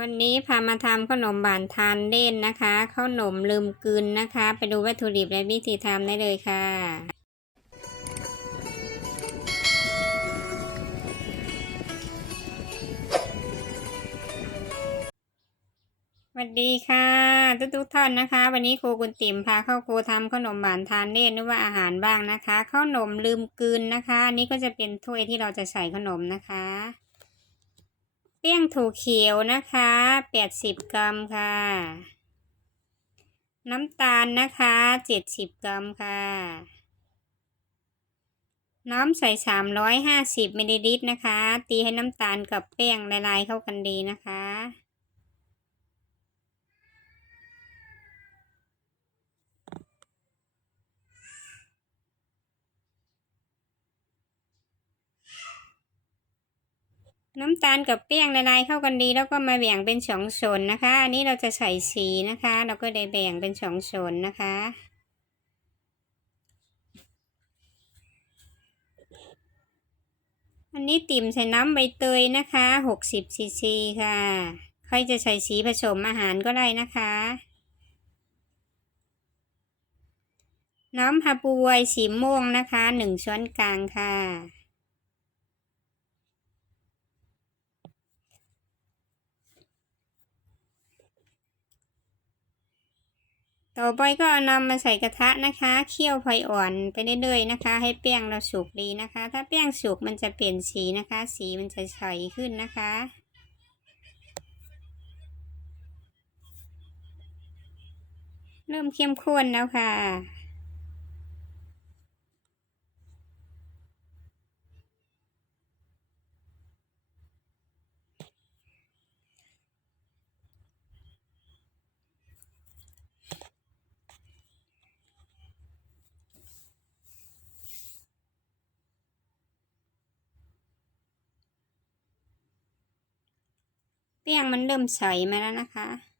วันนี้พามาทำขนมบานทานเล่นนะคะข้าวหนมลืมกลืนนะคะ ไปดูวัตถุดิบและวิธีทำได้เลยค่ะ สวัสดีค่ะ ทุกทุกท่านนะคะ วันนี้ครูกุณติ๋มพาเข้าครูทำขนมหวานทานเล่นหรือว่าอาหารบ้างนะคะข้าวหนมลืมกลืนนะคะ อันนี้ก็จะเป็นถ้วยที่เราจะใส่ขนมนะคะ เปี้ยงถั่วเขียวนะคะแปดสิบกรัมค่ะ น้ำตาลนะคะเจ็ดสิบกรัมค่ะ น้ำใส่สามร้อยห้าสิบมิลลิลิตรนะคะ ตีให้น้ำตาลกับแป้งละลายเข้ากันดีนะคะ น้ำตาลกับแป้งละลายเข้ากันดี แล้วก็มาแบ่งเป็นสองส่วนนะคะ อันนี้เราจะใส่สีนะคะ เราก็ได้แบ่งเป็นสองส่วนนะคะ อันนี้ติ่มใส่น้ำใบเตยนะคะหกสิบซีซีค่ะ ใครจะใส่สีผสมอาหารก็ได้นะคะ น้ำฮาปูไวสีม่วงนะคะหนึ่งช้อนกลางค่ะ ต่อไปก็เอานำมาใส่กระทะนะคะเคี่ยวไฟอ่อนไปเรื่อยๆนะคะ ให้แป้งเราสุกดีนะคะ ถ้าแป้งสุกมันจะเปลี่ยนสีนะคะ สีมันจะใสขึ้นนะคะเริ่มเข้มข้นแล้วค่ะ เป้งมันเริ่มใสมาแล้วนะคะ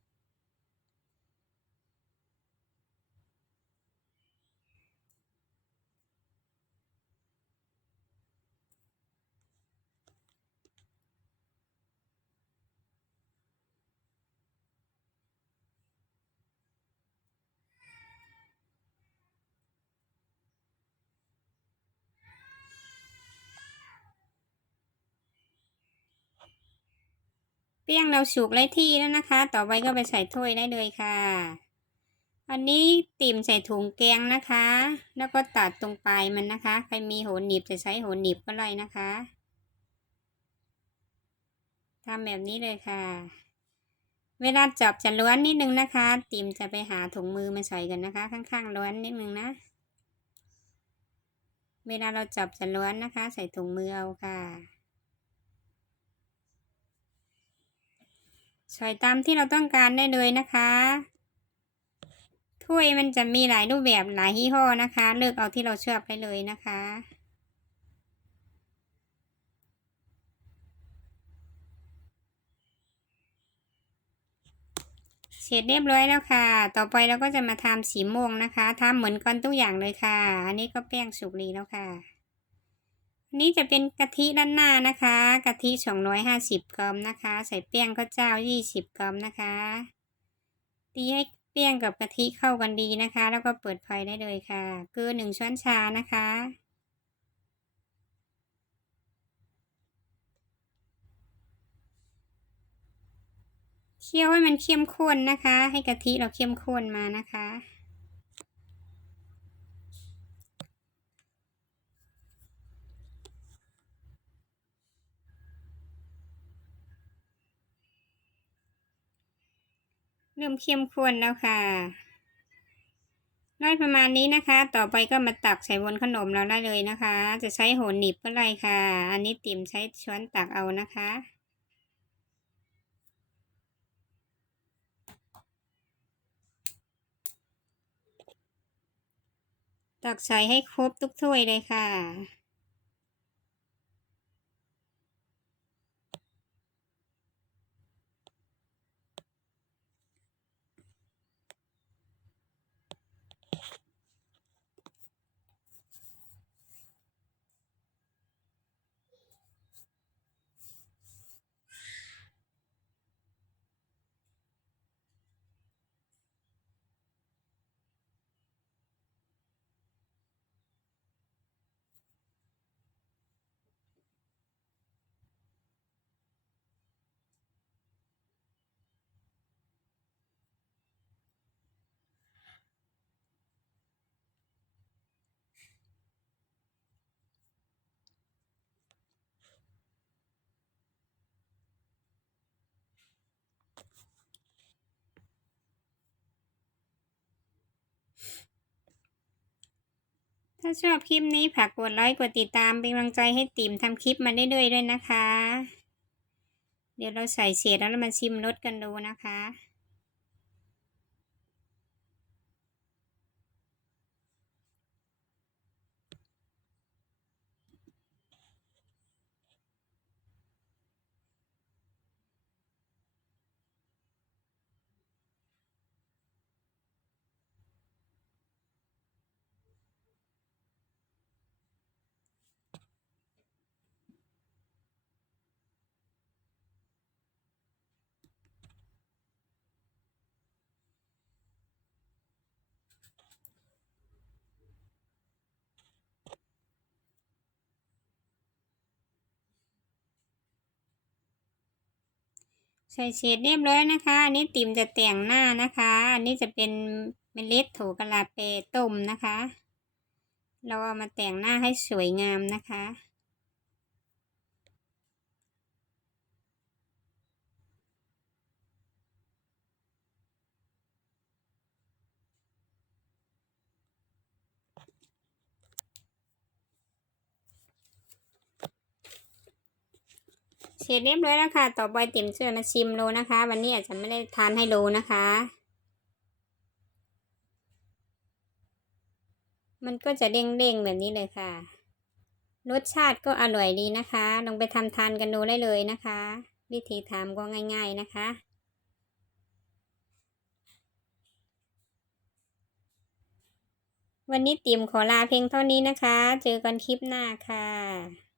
เปี้ยงเราสุกไร้ที่แล้วนะคะ ต่อไปก็ไปใส่ถ้วยได้เลยค่ะ อันนี้ติ่มใส่ถุงแกงนะคะ แล้วก็ตัดตรงปลายมันนะคะ ใครมีโหนหนีบจะใช้โหนหนีบก็ได้นะคะทำแบบนี้เลยค่ะ เวลาจับจะล้วนนิดนึงนะคะ ติ่มจะไปหาถุงมือมาใส่กันนะคะ ข้างๆล้วนนิดนึงนะ เวลาเราจับจะล้วนนะคะ ใส่ถุงมือเอาค่ะ ใส่ตามที่เราต้องการได้เลยนะคะ ถ้วยมันจะมีหลายรูปแบบหลายยี่ห้อนะคะ เลือกเอาที่เราชอบได้เลยนะคะเสร็จเรียบร้อยแล้วค่ะ ต่อไปเราก็จะมาทำสีม่วงนะคะทำเหมือนกันทุกอย่างเลยค่ะ อันนี้ก็แป้งสุกดีแล้วค่ะ นี้จะเป็นกะทิด้านหน้านะคะกะทิสองร้อยห้าสิบกรัมนะคะ ใส่แป้งข้าวเจ้ายี่สิบกรัมนะคะตีให้แป้งกับกะทิเข้ากันดีนะคะ แล้วก็เปิดไฟได้เลยค่ะเกลือหนึ่งช้อนชานะคะ เคี่ยวให้มันเข้มข้นนะคะ ให้กะทิเราเข้มข้นมานะคะ เริ่มเข้มข้นแล้วค่ะได้ประมาณนี้นะคะ ต่อไปก็มาตักใส่บนขนมเราได้เลยนะคะ จะใช้โหนหนีบก็ได้ค่ะ อันนี้ติ่มใช้ช้อนตักเอานะคะ ตักใส่ให้ครบทุกถ้วยเลยค่ะ ถ้าชอบคลิปนี้ฝากกดไลค์กดติดตามเป็นกำลังใจให้ติ๋มทำคลิปมาได้ด้วยๆด้วยนะคะ เดี๋ยวเราใส่เศษแล้วเรามาชิมรสกันดูนะคะ ใส่เฉดเรียบร้อยนะคะ อันนี้ติ่มจะแต่งหน้านะคะ อันนี้จะเป็นเมล็ดโถกะลาเปต้มนะคะ เราเอามาแต่งหน้าให้สวยงามนะคะ เสร็จเรียบร้อยแล้วค่ะ ต่อไปเติ๋มจะมาชิมโลนะคะ วันนี้อาจจะไม่ได้ทานให้โลนะคะ มันก็จะเด้งๆแบบนี้เลยค่ะ รสชาติก็อร่อยดีนะคะ ลองไปทำทานกันดูได้เลยนะคะ วิธีทำก็ง่าย ๆนะคะวันนี้ติ๋มขอลาเพียงเท่านี้นะคะ เจอกันคลิปหน้าค่ะ